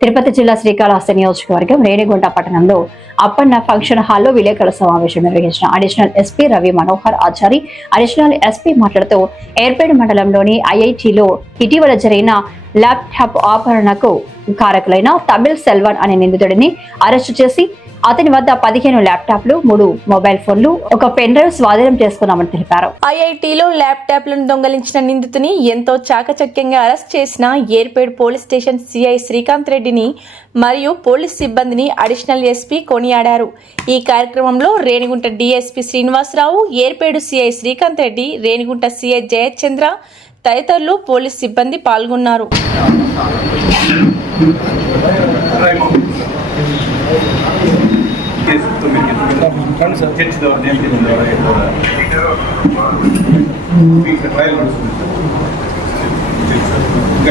తిరుపతి జిల్లా శ్రీకాళహస్తి నియోజకవర్గం రేణిగుంట పట్టణంలో అప్పన్న ఫంక్షన్ హాల్లో విలేకరుల సమావేశం నిర్వహించిన additional SP Ravi Manohar Achari additional SP మాట్లాడుతూ ఏర్పేడు మండలంలోని ఐఐటిలో ఇటీవల జరిగిన ల్యాప్టాప్ ఆపరణకు కారకులైన తమిళ్ సెల్వన్ అనే నిందితుడిని అరెస్టు చేసి అతని వద్ద పదిహేను ల్యాప్టాప్లు మూడు మొబైల్ ఫోన్లు ఒక పెన్ డ్రైవ్ స్వాధీనం చేసుకున్నామని తెలిపారు. ఐఐటిలో ల్యాప్టాప్లను దొంగలించిన నిందితుని ఎంతో చాకచక్యంగా అరెస్ట్ చేసిన Yerpedu police station CI Srikanth రెడ్డిని మరియు పోలీస్ సిబ్బందిని అడిషనల్ ఎస్పీ కొనియాడారు. ఈ కార్యక్రమంలో Renigunta DSP Srinivasarao Yerpedu CI Srikanth Reddy Renigunta CI Jayachandra తదితరులు పోలీస్ సిబ్బంది పాల్గొన్నారు. రండి సార్. చర్చ్ ట్రయల్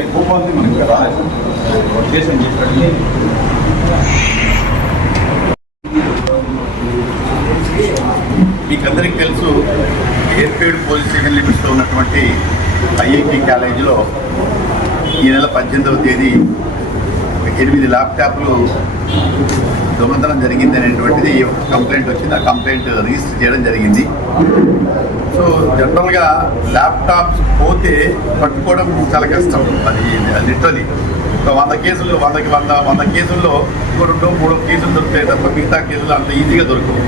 ఇంకా మనకి రాలేదు. చేసాం చెప్పండి తెలుసు ఎయిర్పేడ్ పోలీస్ స్టేషన్ లిమిట్స్లో ఉన్నటువంటి ఐఐటి కాలేజీలో ఈ నెల పద్దెనిమిదవ తేదీ ఎనిమిది ల్యాప్టాప్లు దొంగతనం జరిగింది అనేటువంటిది ఒక కంప్లైంట్ వచ్చింది. ఆ కంప్లైంట్ రిజిస్టర్ చేయడం జరిగింది. సో జనరల్గా ల్యాప్టాప్స్ పోతే పట్టుకోవడం చాలా కష్టం. అది లిటరలీ ఒక వంద కేసులు వందకి వంద వంద కేసుల్లో ఒక రెండో మూడో కేసులు దొరుకుతాయి తప్ప మిగతా కేసులు అంత ఈజీగా దొరకవు.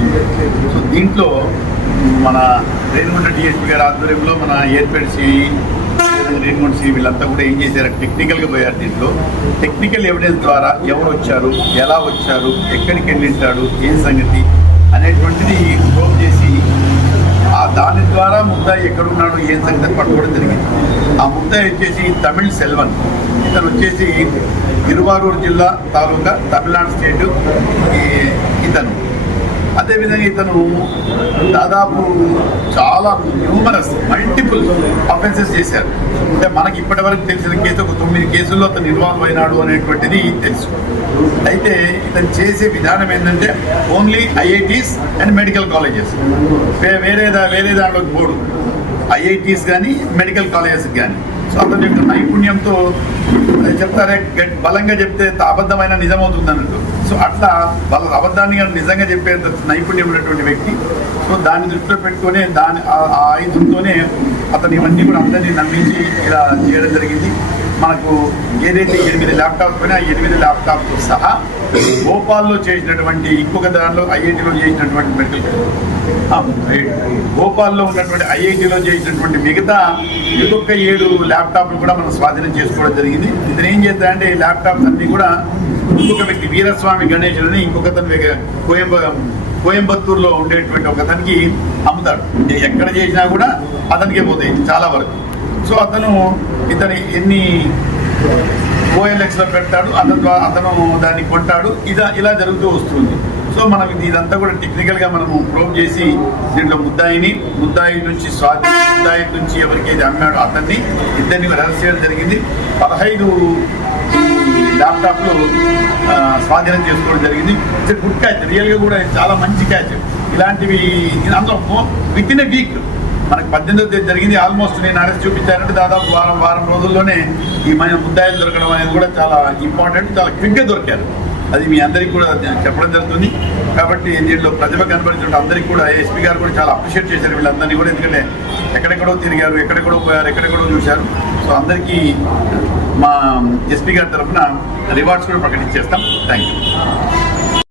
సో దీంట్లో మన రేణుగుంట డిఎస్పీ గారి ఆధ్వర్యంలో మన ఏర్పేడ్ సిఈ రేణుగుంట సిఈ వీళ్ళంతా కూడా ఏం చేశారు? టెక్నికల్గా పోయారు దీంట్లో. టెక్నికల్ ఎవిడెన్స్ ద్వారా ఎవరు వచ్చారు? ఎలా వచ్చారు? ఎక్కడికి వెళ్ళింటాడు? ఏం సంగతి? అనేటువంటిది ప్రోవ్ చేసి ఆ దాని ద్వారా ముద్దాయి ఎక్కడున్నాడు ఏం సంగతి పట్టుకోవడం జరిగింది. ఆ ముద్దాయి వచ్చేసి తమిళ్ సెల్వన్. ఇతను వచ్చేసి తిరువారూరు జిల్లా తాలూకా తమిళనాడు స్టేటు ఈ- ఇతను. అదేవిధంగా ఇతను దాదాపు చాలా న్యూమరస్ మల్టిపుల్ అఫెన్సెస్ చేశారు. అంటే మనకి ఇప్పటి వరకు తెలిసిన కేసు ఒక తొమ్మిది కేసుల్లో అతను ఇన్వాల్వ్ అయినాడు అనేటువంటిది తెలుసు. అయితే ఇతను చేసే విధానం ఏంటంటే only IITs and medical colleges వేరే దా- వేరే దాంట్లోకి పోడు. ఐఐటీస్ కానీ మెడికల్ కాలేజెస్ కానీ సో అతని యొక్క నైపుణ్యంతో చెప్తారే గట్- బలంగా చెప్తే అబద్ధమైన నిజమవుతుంది అన్నట్టు సో అట్లా వాళ్ళ అబద్ధాన్ని కానీ నిజంగా చెప్పేంత నైపుణ్యం ఉన్నటువంటి వ్యక్తి. సో దాన్ని దృష్టిలో పెట్టుకొని దాని ఆ- ఆయుధంతోనే అతను ఇవన్నీ కూడా అందరినీ నమ్మించి ఇలా చేయడం జరిగింది. మనకు ఏదైతే ఎనిమిది ల్యాప్టాప్ ఆ ఎనిమిది ల్యాప్టాప్తో సహా భోపాల్లో చేసినటువంటి ఇంకొక దానిలో ఐఐటిలో చేసినటువంటి మెడికల్ భోపాల్లో ఉన్నటువంటి ఐఐటిలో చేసినటువంటి మిగతా ఇంకొక ఏడు ల్యాప్టాప్లు కూడా మనం స్వాధీనం చేసుకోవడం జరిగింది. ఇతను ఏం చేద్దామంటే ఈ ల్యాప్టాప్స్ అన్నీ కూడా ఇంకొక వ్యక్తి వీరస్వామి గణేష్ అని ఇంకొక అతను కోయంబ కోయంబత్తూరులో ఉండేటువంటి ఒక అతనికి అమ్ముతాడు ఎక్కడ చేసినా కూడా అతనికే పోతాయి చాలా వరకు. సో అతను ఇతని ఎన్ని ఓఎల్ఎక్స్లో పెడతాడు అతను ద్వారా అతను దాన్ని కొంటాడు ఇదా ఇలా జరుగుతూ వస్తుంది. సో మనం ఇది ఇదంతా కూడా టెక్నికల్గా మనము ప్రూవ్ చేసి దీంట్లో ముద్దాయిని ముద్దాయి నుంచి స్వాతి ముద్దాయి నుంచి ఎవరికైతే అమ్మాడో అతన్ని ఇద్దరిని అరెస్ట్ చేయడం జరిగింది. పదహైదు ల్యాప్టాప్లు స్వాధీనం చేసుకోవడం జరిగింది. ఇట్స్ గుడ్ క్యాచ్ రియల్గా కూడా చాలా మంచి క్యాచ్ ఇలాంటివి ఇది అందులో విత్ ఇన్ ఎ వీక్ మనకు పద్దెనిమిదో తేదీ జరిగింది. ఆల్మోస్ట్ నేను అరెస్ట్ చూపించానంటే దాదాపు వారం వారం రోజుల్లోనే ఈ మన ముద్దాయిలు దొరకడం అనేది కూడా చాలా ఇంపార్టెంట్ చాలా క్విక్గా దొరికారు. అది మీ అందరికీ కూడా చెప్పడం జరుగుతుంది. కాబట్టి దీంట్లో ప్రతిభ కనబడినటువంటి అందరికీ కూడా ఎస్పీ గారు కూడా చాలా అప్రిషియేట్ చేశారు. వీళ్ళందరినీ కూడా ఎందుకంటే ఎక్కడెక్కడో తిరిగారు ఎక్కడెక్కడో పోయారు ఎక్కడెక్కడో చూశారు. సో అందరికీ మా ఎస్పీ గారి తరఫున రివార్డ్స్ కూడా ప్రకటించేస్తాం. Thank you